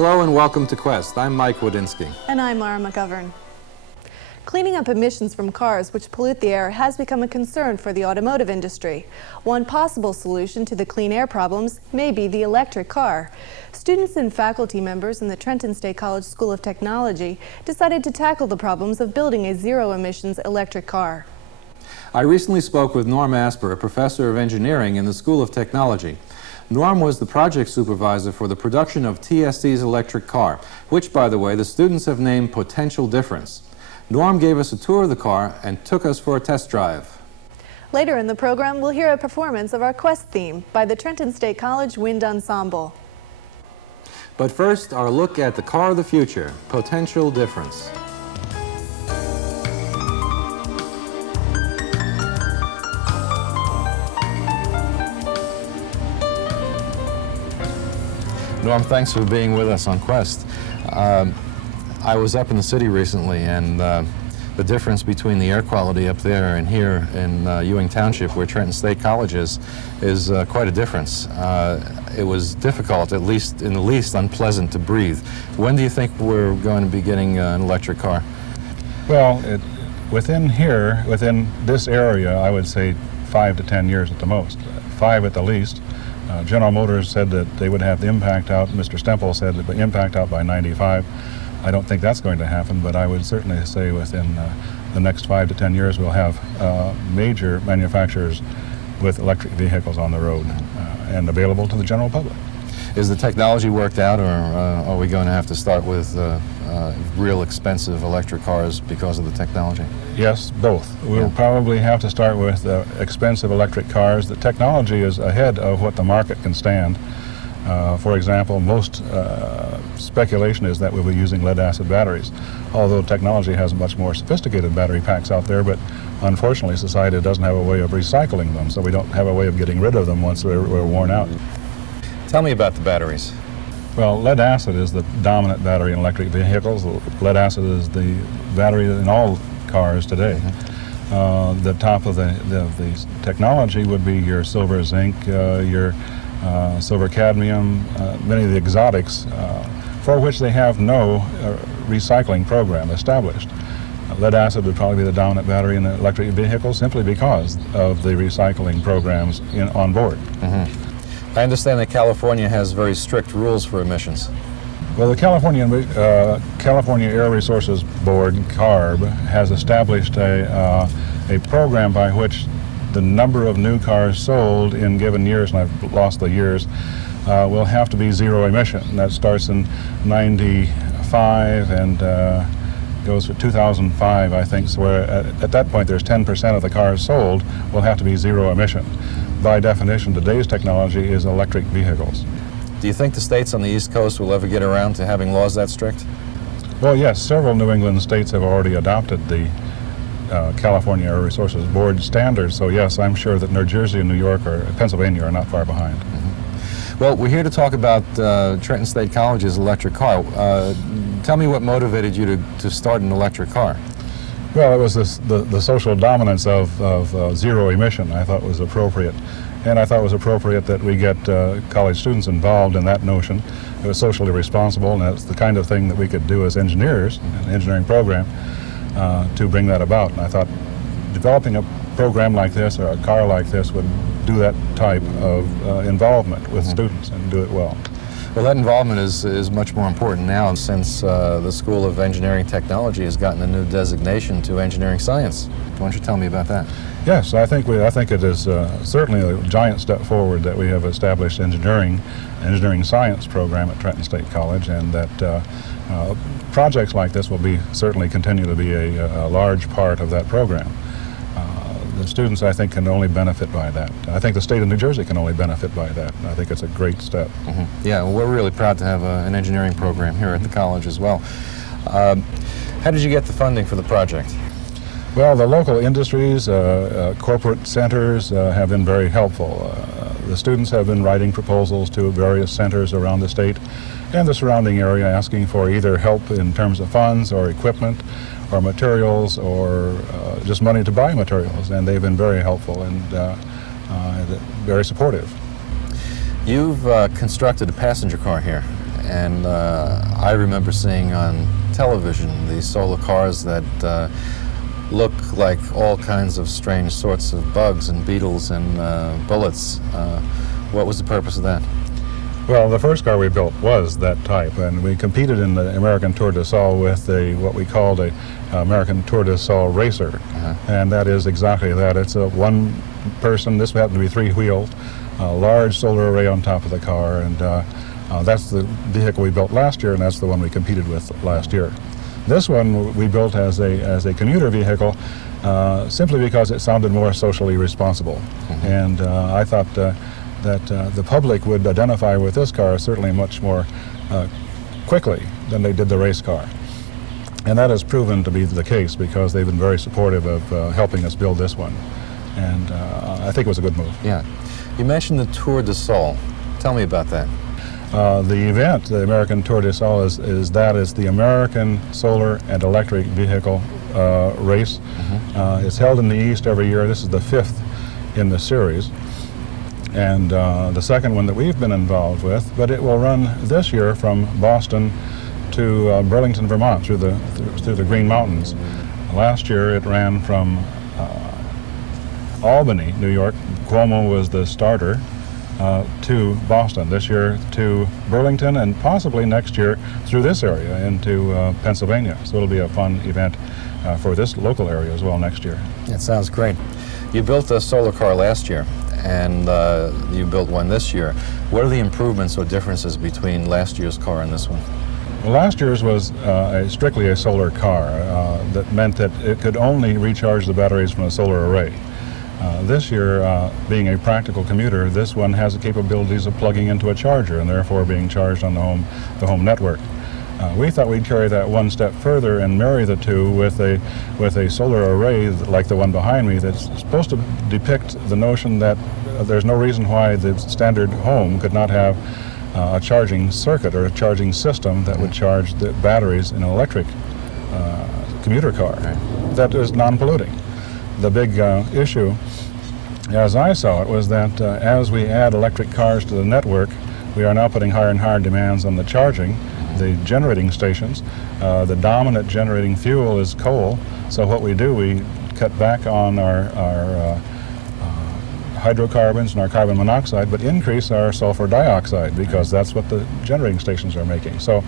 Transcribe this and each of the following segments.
Hello and welcome to Quest. I'm Mike Wodinsky. And I'm Mara McGovern. Cleaning up emissions from cars which pollute the air has become a concern for the automotive industry. One possible solution to the clean air problems may be the electric car. Students and faculty members in the Trenton State College School of Technology decided to tackle the problems of building a zero-emissions electric car. I recently spoke with Norm Asper, a professor of engineering in the School of Technology. Norm was the project supervisor for the production of TSC's electric car, which, by the way, the students have named Potential Difference. Norm gave us a tour of the car and took us for a test drive. Later in the program, we'll hear a performance of our Quest theme by the Trenton State College Wind Ensemble. But first, our look at the car of the future, Potential Difference. Norm, thanks for being with us on Quest. I was up in the city recently, and the difference between the air quality up there and here in Ewing Township, where Trenton State College is quite a difference. It was difficult, at least in the least unpleasant to breathe. When do you think we're going to be getting an electric car? Well, within this area, I would say 5 to 10 years at the most, 5 at the least. General Motors said that they would have the impact out. Mr. Stempel said that the impact out by 95. I don't think that's going to happen, but I would certainly say within the next 5 to 10 years we'll have major manufacturers with electric vehicles on the road and available to the general public. Is the technology worked out, or are we going to have to start with real expensive electric cars because of the technology? Yes, both. We'll probably have to start with expensive electric cars. The technology is ahead of what the market can stand. For example, most speculation is that we'll be using lead-acid batteries, although technology has much more sophisticated battery packs out there, but unfortunately society doesn't have a way of recycling them, so we don't have a way of getting rid of them once we're worn out. Tell me about the batteries. Well, lead-acid is the dominant battery in electric vehicles. Lead-acid is the battery in all cars today. The top of the technology would be your silver zinc, your silver cadmium, many of the exotics, for which they have no recycling program established. Lead-acid would probably be the dominant battery in electric vehicles simply because of the recycling programs on board. I understand that California has very strict rules for emissions. Well, the California Air Resources Board, CARB, has established a program by which the number of new cars sold in given years, and I've lost the years, will have to be zero emission. And that starts in 95 and goes for 2005, I think, so where at that point there's 10% of the cars sold will have to be zero emission. By definition, today's technology is electric vehicles. Do you think the states on the East Coast will ever get around to having laws that strict? Well, yes, several New England states have already adopted the California Air Resources Board standards, so yes, I'm sure that New Jersey and New York or Pennsylvania are not far behind. Well, we're here to talk about Trenton State College's electric car. Tell me what motivated you to start an electric car. Well, it was the social dominance of zero emission I thought was appropriate. And I thought it was appropriate that we get college students involved in that notion. It was socially responsible, and that's the kind of thing that we could do as engineers, an engineering program, to bring that about. And I thought developing a program like this or a car like this would do that type of involvement with students and do it well. Well, that involvement is much more important now since the School of Engineering Technology has gotten a new designation to engineering science. Why don't you tell me about that? Yes, I think it is certainly a giant step forward that we have established engineering science program at Trenton State College, and that projects like this will certainly continue to be a large part of that program. The students, I think, can only benefit by that. I think the state of New Jersey can only benefit by that. I think it's a great step. Yeah, well, we're really proud to have an engineering program here at the college as well. How did you get the funding for the project? Well, the local industries, corporate centers have been very helpful. The students have been writing proposals to various centers around the state and the surrounding area asking for either help in terms of funds or equipment or materials or just money to buy materials, and they've been very helpful and very supportive. You've constructed a passenger car here, and I remember seeing on television these solar cars that look like all kinds of strange sorts of bugs and beetles and bullets. What was the purpose of that? Well, the first car we built was that type, and we competed in the American Tour de Sol with what we called a American Tour de Sol racer, and that is exactly that. It's a one person, this happened to be three-wheeled, a large solar array on top of the car, and that's the vehicle we built last year, and that's the one we competed with last year. This one we built as a commuter vehicle simply because it sounded more socially responsible, and I thought that the public would identify with this car certainly much more quickly than they did the race car. And that has proven to be the case because they've been very supportive of helping us build this one. And I think it was a good move. Yeah. You mentioned the Tour de Sol. Tell me about that. The event, the American Tour de Sol, is the American Solar and Electric Vehicle race. It's held in the East every year. This is the 5th in the series. And the second one that we've been involved with, but it will run this year from Boston to Burlington, Vermont, through the Green Mountains. Last year it ran from Albany, New York. Cuomo was the starter, to Boston. This year to Burlington, and possibly next year through this area into Pennsylvania. So it'll be a fun event for this local area as well next year. That sounds great. You built a solar car last year, and you built one this year. What are the improvements or differences between last year's car and this one? Well, last year's was strictly a solar car. That meant that it could only recharge the batteries from a solar array. This year, being a practical commuter, this one has the capabilities of plugging into a charger and therefore being charged on the home network. We thought we'd carry that one step further and marry the two with a solar array like the one behind me that's supposed to depict the notion that there's no reason why the standard home could not have a charging circuit or a charging system that would charge the batteries in an electric commuter car that is non-polluting. The big issue, as I saw it, was that as we add electric cars to the network, we are now putting higher and higher demands on the charging, the generating stations. The dominant generating fuel is coal, so what we do, we cut back on our hydrocarbons and our carbon monoxide, but increase our sulfur dioxide because that's what the generating stations are making. So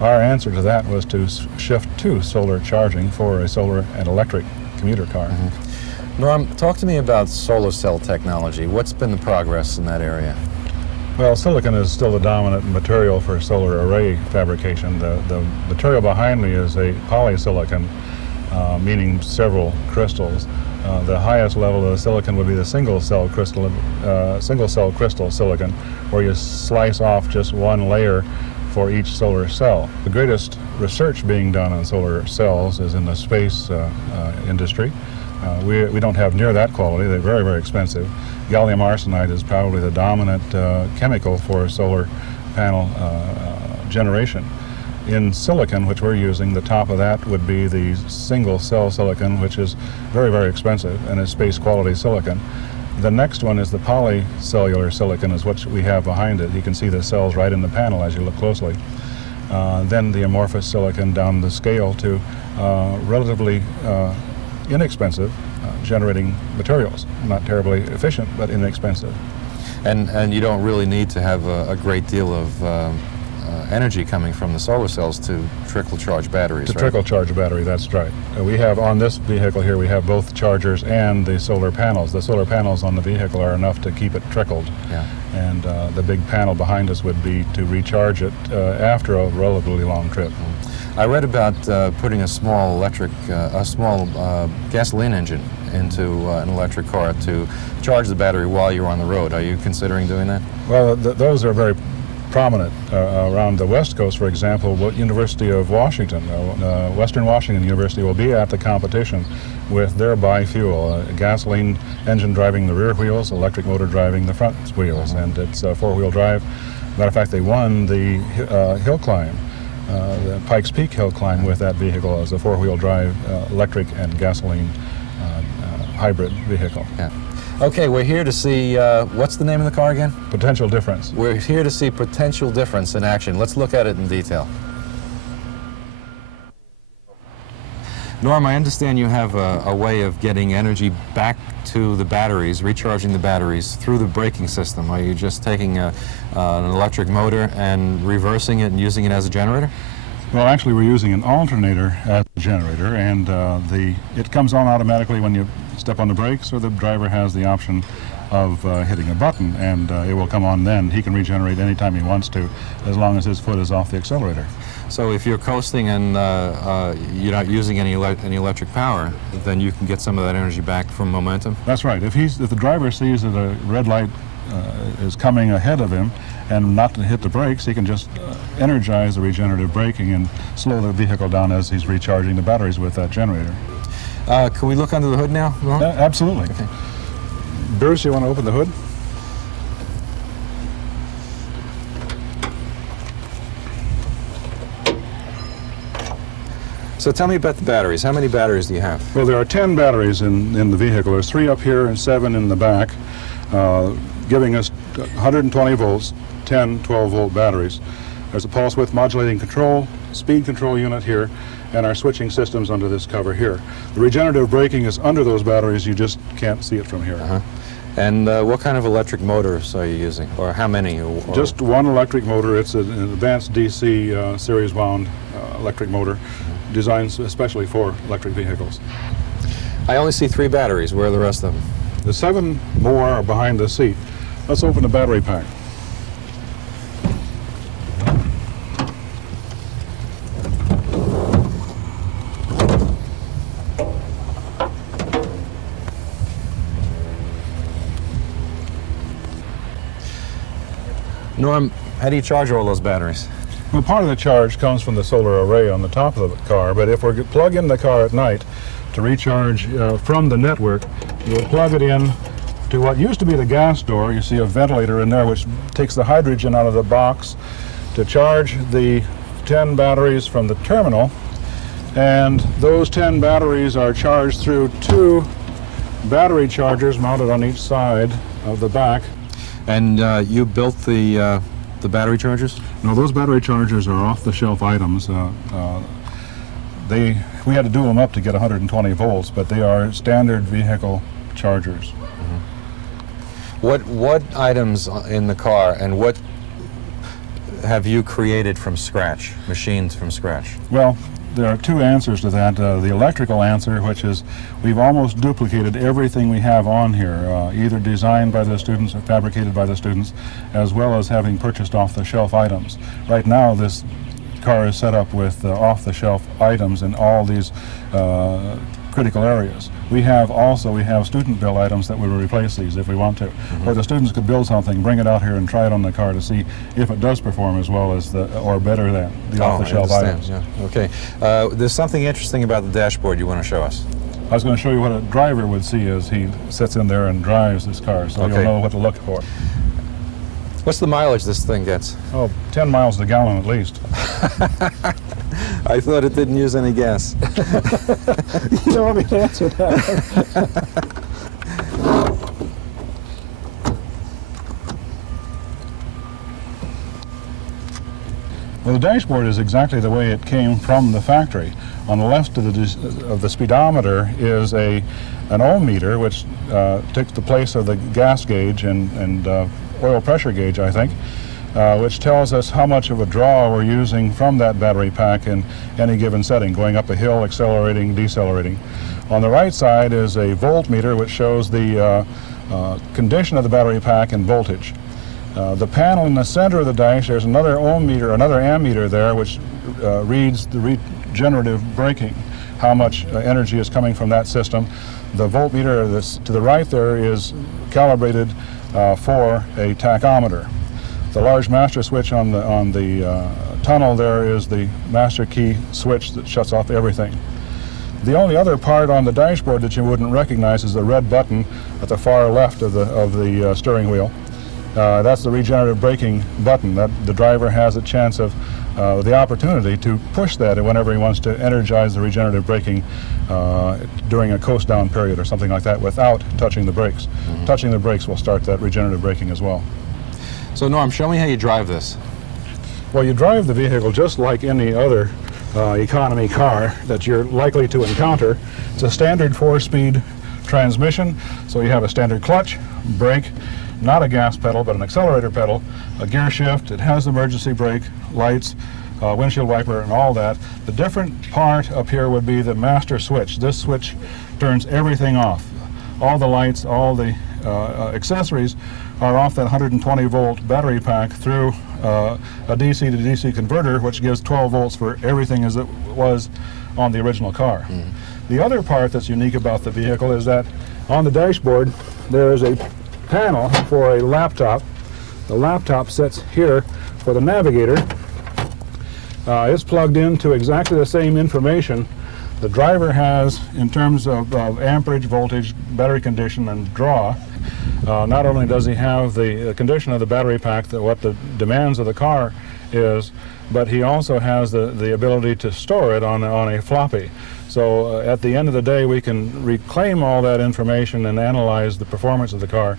our answer to that was to shift to solar charging for a solar and electric commuter car. Norm, talk to me about solar cell technology. What's been the progress in that area? Well, silicon is still the dominant material for solar array fabrication. The material behind me is a polysilicon, meaning several crystals. The highest level of the silicon would be the single cell crystal silicon, where you slice off just one layer for each solar cell. The greatest research being done on solar cells is in the space industry. We don't have near that quality. They're very, very expensive. Gallium arsenide is probably the dominant chemical for solar panel generation. In silicon, which we're using, the top of that would be the single cell silicon, which is very, very expensive and is space quality silicon. The next one is the polycellular silicon, is what we have behind it. You can see the cells right in the panel as you look closely. Then the amorphous silicon down the scale to relatively inexpensive generating materials. Not terribly efficient, but inexpensive. And you don't really need to have a great deal of energy coming from the solar cells to trickle charge batteries, right? Trickle charge a battery, that's right. We have on this vehicle here, we have both chargers and the solar panels. The solar panels on the vehicle are enough to keep it trickled. Yeah. And the big panel behind us would be to recharge it after a relatively long trip. I read about putting a small gasoline engine into an electric car to charge the battery while you're on the road. Are you considering doing that? Well, those are very prominent around the West Coast. For example, University of Washington, Western Washington University will be at the competition with their biofuel, a gasoline engine driving the rear wheels, electric motor driving the front wheels, and it's four-wheel drive. Matter of fact, they won the hill climb, the Pikes Peak hill climb with that vehicle as a four-wheel drive electric and gasoline hybrid vehicle. Yeah. Okay, we're here to see, what's the name of the car again? Potential difference. We're here to see potential difference in action. Let's look at it in detail. Norm, I understand you have a way of getting energy back to the batteries, recharging the batteries through the braking system. Are you just taking an electric motor and reversing it and using it as a generator? Well, actually, we're using an alternator as a generator, and it comes on automatically when you step on the brakes, or the driver has the option of hitting a button, and it will come on then. He can regenerate anytime he wants to, as long as his foot is off the accelerator. So if you're coasting and you're not using any electric power, then you can get some of that energy back from momentum? That's right. If the driver sees that a red light is coming ahead of him and not to hit the brakes, he can just energize the regenerative braking and slow the vehicle down as he's recharging the batteries with that generator. Can we look under the hood now, Norm? Absolutely. Okay. Bruce, you want to open the hood? So tell me about the batteries. How many batteries do you have? Well, there are 10 batteries in the vehicle. There's 3 up here and 7 in the back, giving us 120 volts, 10 12-volt batteries. There's a pulse width modulating control, speed control unit here, and our switching systems under this cover here. The regenerative braking is under those batteries. You just can't see it from here. Uh-huh. And what kind of electric motors are you using, or how many? Or Just one electric motor. It's an advanced DC series wound electric motor, designed especially for electric vehicles. I only see 3 batteries. Where are the rest of them? The 7 more are behind the seat. Let's open the battery pack. Norm, how do you charge all those batteries? Well, part of the charge comes from the solar array on the top of the car, but if we plug in the car at night to recharge from the network, we'll plug it in to what used to be the gas door. You see a ventilator in there which takes the hydrogen out of the box to charge the 10 batteries from the terminal, and those 10 batteries are charged through 2 battery chargers mounted on each side of the back. And you built the battery chargers? No, those battery chargers are off-the-shelf items. We had to do them up to get 120 volts, but they are standard vehicle chargers. What items in the car, and what have you created from scratch, machines from scratch? Well, there are 2 answers to that. The electrical answer, which is we've almost duplicated everything we have on here, either designed by the students or fabricated by the students, as well as having purchased off-the-shelf items. Right now, this car is set up with off-the-shelf items in all these critical areas. We have student-built items that will replace these if we want to. Or the students could build something, bring it out here and try it on the car to see if it does perform as well as or better than the off-the-shelf items. Yeah. Okay. There's something interesting about the dashboard you want to show us. I was going to show you what a driver would see as he sits in there and drives this car, so you'll know what to look for. What's the mileage this thing gets? Oh, 10 miles a gallon at least. I thought it didn't use any gas. You don't want me to answer that. Well, the dashboard is exactly the way it came from the factory. On the left of the speedometer is an ohm meter, which takes the place of the gas gauge and oil pressure gauge, I think, which tells us how much of a draw we're using from that battery pack in any given setting, going up a hill, accelerating, decelerating. On the right side is a voltmeter, which shows the condition of the battery pack and voltage. The panel in the center of the dash, there's another ohm meter, another ammeter there, which reads the regenerative braking, how much energy is coming from that system. The voltmeter to the right there is calibrated for a tachometer. The large master switch on the tunnel there is the master key switch that shuts off everything. The only other part on the dashboard that you wouldn't recognize is the red button at the far left of the steering wheel. That's the regenerative braking button. That the driver has a chance of the opportunity to push that whenever he wants to energize the regenerative braking during a coast down period or something like that without touching the brakes. Touching the brakes will start that regenerative braking as well. So Norm, show me how you drive this. Well, you drive the vehicle just like any other economy car that you're likely to encounter. It's a standard 4-speed transmission, so you have a standard clutch, brake, not a gas pedal, but an accelerator pedal, a gear shift. It has emergency brake, lights, windshield wiper, and all that. The different part up here would be the master switch. This switch turns everything off. All the lights, all the accessories are off that 120-volt battery pack through a DC to DC converter, which gives 12 volts for everything as it was on the original car. The other part that's unique about the vehicle is that on the dashboard there is a panel for a laptop. The laptop sits here for the navigator. It's plugged into exactly the same information the driver has in terms of amperage, voltage, battery condition, and draw. Not only does he have the condition of the battery pack, what the demands of the car is, but he also has the ability to store it on a floppy. So at the end of the day, we can reclaim all that information and analyze the performance of the car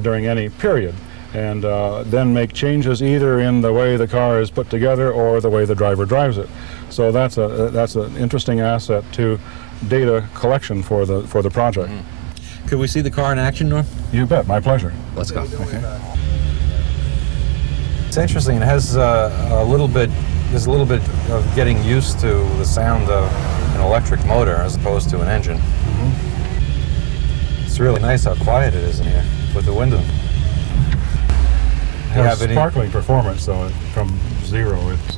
during any period, and then make changes either in the way the car is put together or the way the driver drives it. So that's an interesting asset to data collection for the project. Could we see the car in action, Norm? You bet. My pleasure. Let's go. Okay. It's interesting. It has a little bit of getting used to the sound of an electric motor as opposed to an engine. It's really nice how quiet it is in here with the window. It has sparkling performance, though, from zero. It's